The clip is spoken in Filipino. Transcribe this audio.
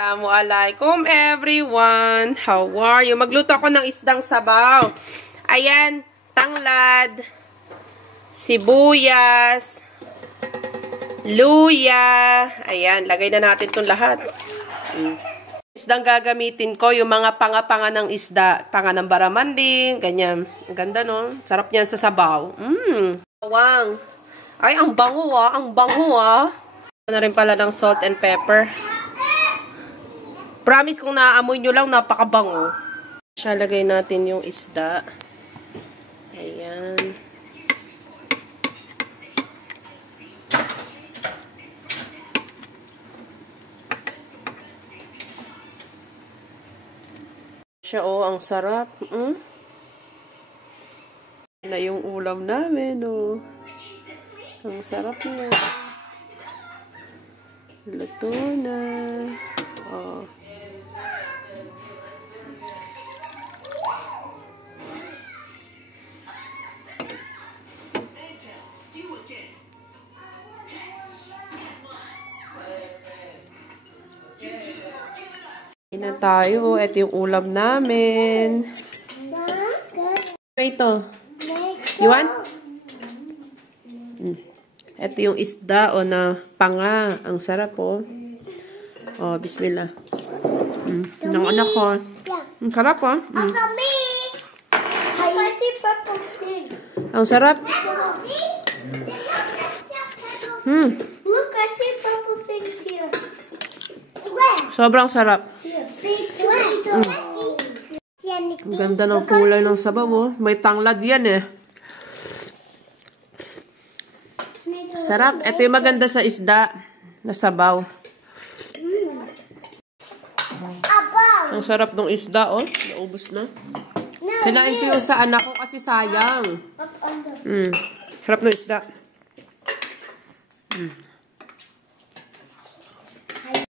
Assalamualaikum everyone. How are you? Magluto ako ng isdang sabaw. Ayan, tanglad, sibuyas, luya. Ayan, lagay na natin itong lahat. Isdang gagamitin ko, yung mga panga-panga ng isda. Panga ng baramanding, ganyan. Ang ganda, no? Sarap niyan sa sabaw. Bawang. Ay, ang bango ang bango na rin pala ng salt and pepper. Promise kung naaamoy nyo lang, napakabango. Siya, lagay natin yung isda. Ayan. Siya, ang sarap. Na yung ulam namin, Ang sarap niya. Luto na. Na tayo. Ito yung ulam namin. Ito. You want? Ito yung isda na panga. Ang sarap bismillah. Ng anak ko. Ang sarap Ang sarap. Look, I see purple things here. Sobrang sarap. Ang ganda ng kulay ng sabaw, May tanglad yan Sarap. Ito yung maganda sa isda na sabaw. Ang sarap ng isda, Naubos na. Sinain ko yung sa anak ko kasi sayang. Sarap ng isda.